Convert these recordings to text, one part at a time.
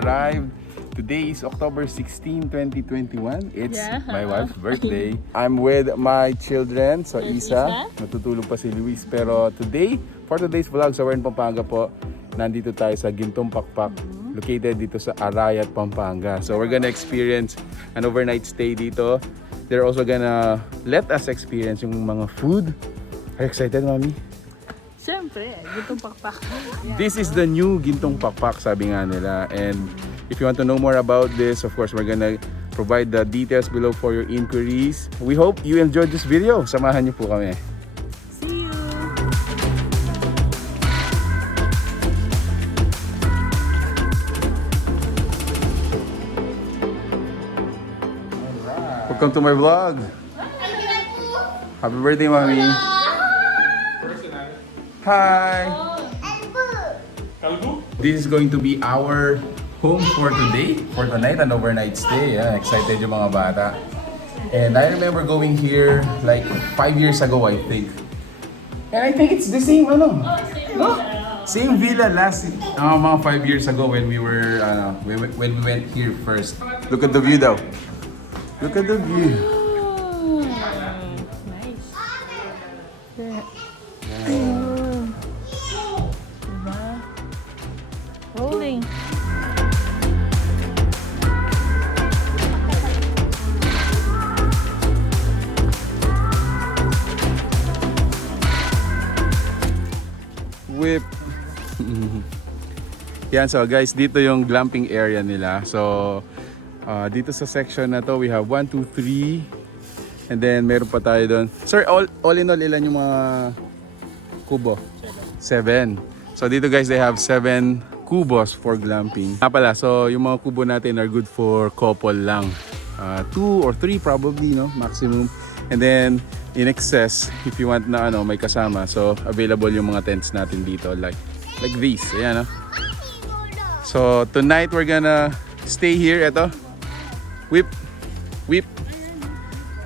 arrived. Today is October 16, 2021. It's my wife's birthday. I'm with my children. So Isa, natutulog pa si Luis. Pero today, for today's vlog sa Arayat Pampanga po, nandito tayo sa Gintung Pakpak, located dito sa Arayat Pampanga. So we're gonna experience an overnight stay dito. They're also gonna let us experience yung mga food. Are you excited, Mami? Siyempre, Gintung Pakpak. This is the new Gintung Pakpak, sabi nga nila. And if you want to know more about this, of course, we're gonna provide the details below for your inquiries. We hope you enjoyed this video. Samahan niyo po kami. See you! Welcome to my vlog. Happy birthday, Mami. Hi. This is going to be our home for today, for tonight, an overnight stay. Yeah, excited yung mga bata. And I remember going here like 5 years ago, I think. And I think it's the same, ano? No? Same villa last mga 5 years ago when we were when we went here first. Look at the view though. Look at the view. Oh, nice. Yeah. Diba? Rolling. Whip. Yan, so guys, dito yung glamping area nila. So dito sa section na to, we have 1, 2, 3. And then meron pa tayo doon. Sir, all in all, ilan yung mga kubo? 7. So dito guys, they have 7 kubos for glamping. Pala, so yung mga kubo natin are good for couple lang. 2 or 3 probably, no? Maximum. And then in excess, if you want na may kasama, so available yung mga tents natin dito like these. Ayan, no? So tonight we're gonna stay here. Ito, whip,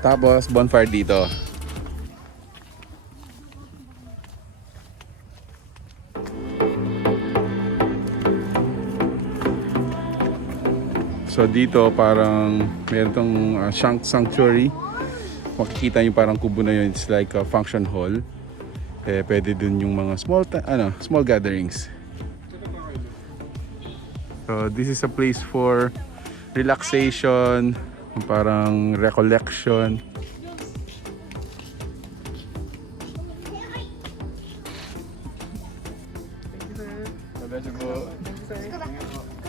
tapos bonfire dito. So dito parang meron tong sanctuary. Makikita nyo parang kubo na yun. It's like a function hall. Pwede dun yung mga small gatherings. So this is a place for relaxation, parang recollection.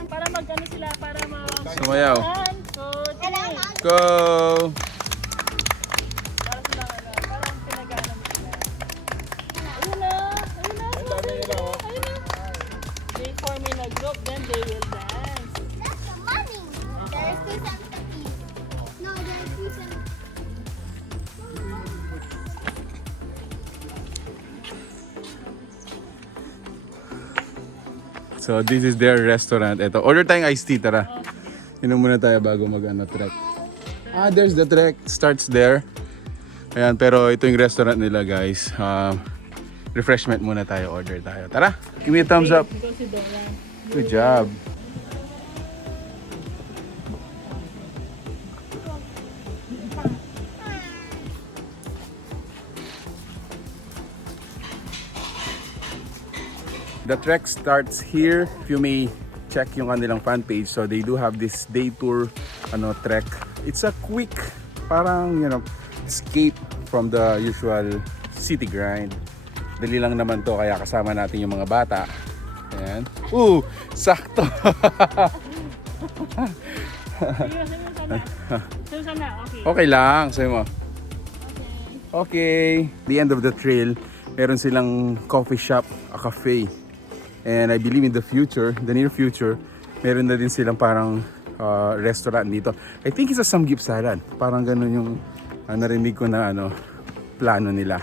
Para mag-ano sila, para Sumayaw. Go! Para sila, parang pinag-ano sila. Ayun na. They form in a group, then they will dance. That's the money. There's two centipedes. No, there's two centipedes. So this is their restaurant. Ito, order tayong iced tea, tara. Inom muna tayo bago trek. There's the trek, starts there. Ayan, pero ito yung restaurant nila, guys. Refreshment muna tayo, order tayo. Tara, give me a thumbs up. Good job. The trek starts here. If you may check yung kanilang fan page, so they do have this day tour trek. It's a quick parang escape from the usual city grind. Dali lang naman to, kaya kasama natin yung mga bata. Ayan. Sakto. Okay lang, sabi mo. Okay. The end of the trail, meron silang coffee shop, a cafe. And I believe in the near future, meron na din silang parang restaurant dito. I think it's a samgipsalan. Parang ganun yung narinig ko na plano nila.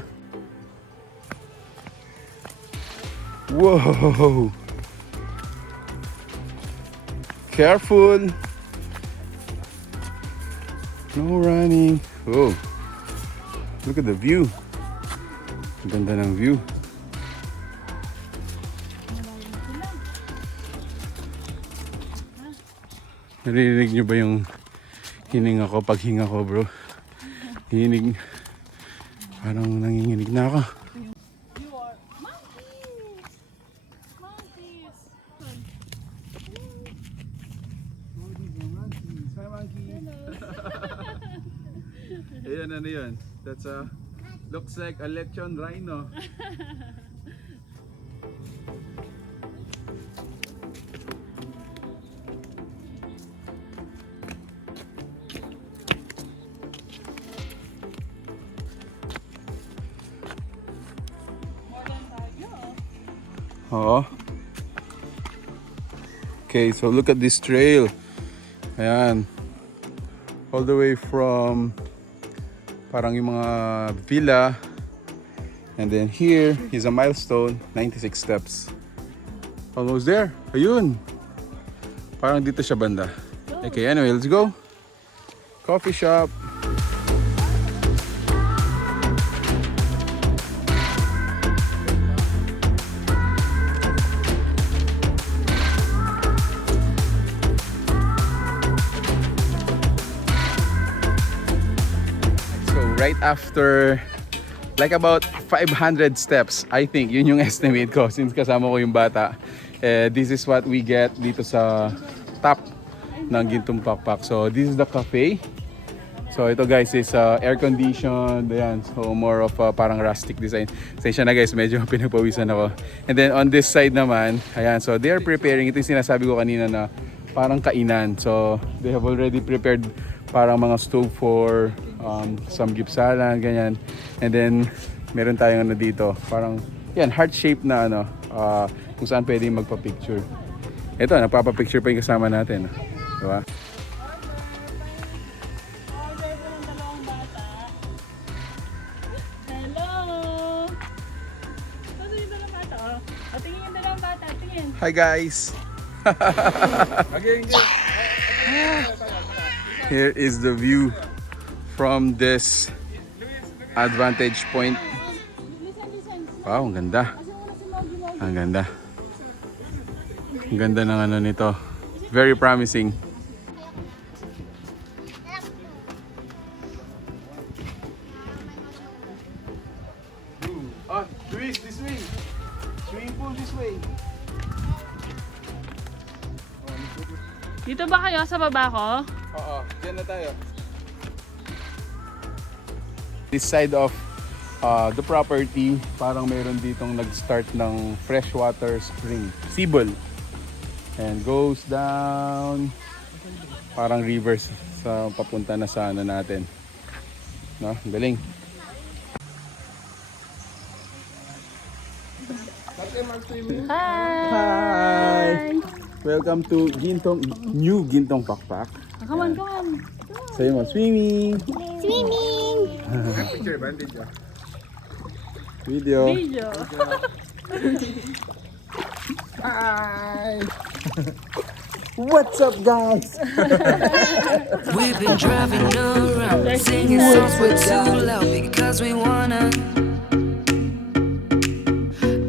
Whoa! Careful! No running. Oh! Look at the view. Ganda ng view. Naririnig nyo ba yung hininga ko, paghinga ko bro? Hinig. Parang nanginginig na ako. You are monkeys! Monkeys! Hi monkey! Ayan, ano yun? That's a, looks like a lechon rhino. More than tayo. Oo. Okay, so look at this trail. Ayan. All the way from parang yung mga villa. And then here is a milestone, 96 steps. Almost there. Ayun. Parang dito siya banda. Okay, anyway, let's go. Coffee shop. Right after like about 500 steps, I think yun yung estimate ko since kasama ko yung bata. This is what we get dito sa top ng Gintung Pakpak. So this is the cafe. So ito guys is air conditioned. Ayan. So more of parang rustic design. Sensya na guys, medyo pinagpawisan ako. And then on this side naman, ayan, so they are preparing, ito yung sinasabi ko kanina na parang kainan. So they have already prepared parang mga stove for some gipsalan, ganyan. And then meron tayong ano dito, parang yan, heart shape na ano, kung saan pwedeng magpa-picture. Ito, nagpapa-picture pa yung kasama natin, diba? Order po ng dalawang bata. Hello! Kasi yung dalawang bata, oh. O, tingin yung dalawang bata, tingin. Hi guys! Here is the view from this advantage point. Listen. Wow, ang ganda. Ang ganda. Ang ganda ng ano nito. Very promising. Oh, Luis, this way. Swimming pool this way. Dito ba kayo sa baba ko? Oo, dyan na tayo. This side of the property, parang meron ditong nag-start ng freshwater spring, sibol. And goes down, parang rivers sa papunta na sa ano natin. No, galing. Hi! Welcome to New Gintung Pakpak. Come on. Say mo, swimming! Swimming! Picture, bandage ah. Video. Hi! What's up guys? We've been driving around, singing songs way too loud because we wanna.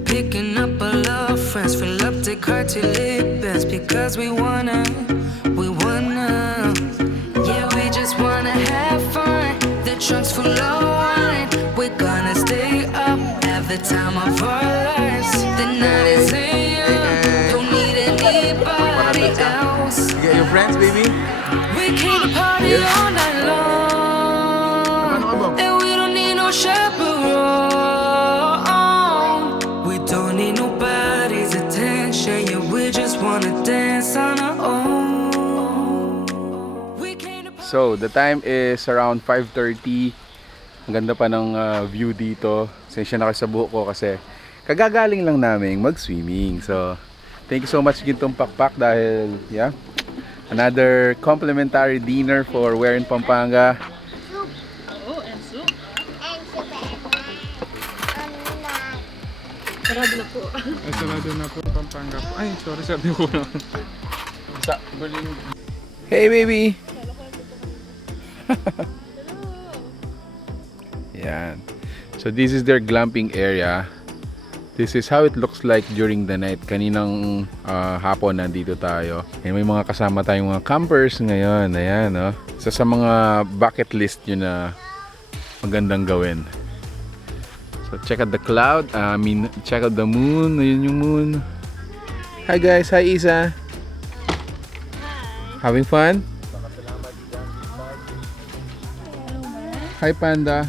Picking up our love friends, fill up the car till it bends because we wanna. Yeah, we just wanna have fun. The trunk's full of wine. We're gonna stay up, have the time of our lives. The night is young, don't need anybody else. You got your friends, baby? We came to party all night long, and we don't need no chaperone. We don't need nobody's attention, yeah, we just wanna dance on our own. We came to So, the time is around 5:30. Ang ganda pa ng view dito. Sensya na kayo sa buhok ko kasi kagagaling lang namin mag-swimming. So, thank you so much Gintung Pakpak dahil, yeah, another complimentary dinner for Where in Pampanga. Oh, and soup. And super Sarado na po. Ay, sarado na po Pampanga po. Ay, sorry, sabi ko na. Sa Hey baby! Yan. So this is their glamping area. This is how it looks like during the night. Kaninang hapon nandito tayo. And may mga kasama tayong mga campers ngayon. Ayan, no? Isa sa mga bucket list yun na magandang gawin. So check out the cloud. Check out the moon. Ayun yung moon. Hi guys. Hi Isa. Having fun? Hi Panda.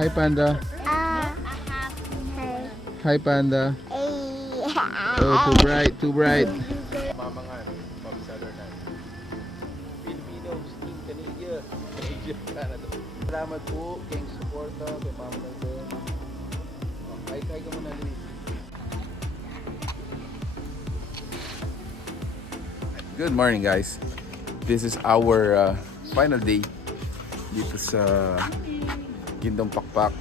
Hi Panda. Hi Panda. Oh, too bright, too bright. Mamangan, Ma'am Filipinos, Team Canada. Salamat po, kayong suporta, kay Ma'am Nalden. Kay ka muna, Luis. Good morning guys. This is our final day dito sa Gintung Pakpak.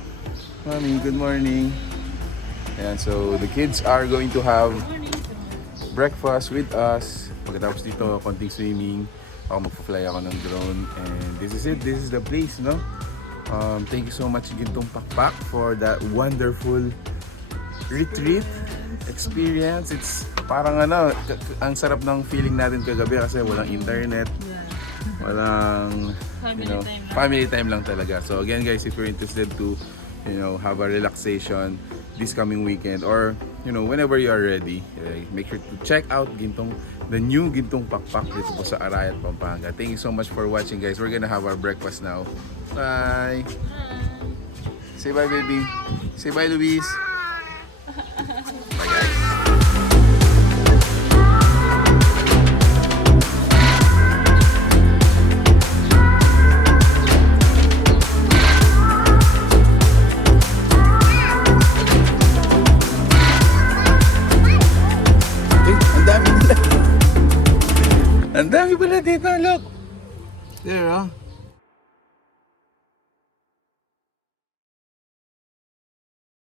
Mami, good morning. Ayan, so the kids are going to have breakfast with us. Pagkatapos dito, konting swimming. Ako magpa-fly ako ng drone. And this is it. This is the place, no? Thank you so much Gintung Pakpak for that wonderful retreat experience. It's parang ang sarap ng feeling natin kagabi kasi walang internet. Walang family time lang talaga. So again guys, if you're interested to have a relaxation this coming weekend or whenever you are ready, make sure to check out the new Gintung Pakpak dito po sa Arayat Pampanga. Thank you so much for watching guys. We're gonna have our breakfast now. Bye. Say bye baby. Say bye Luis. Bye guys. Ang dami pala dito, look. There, oh.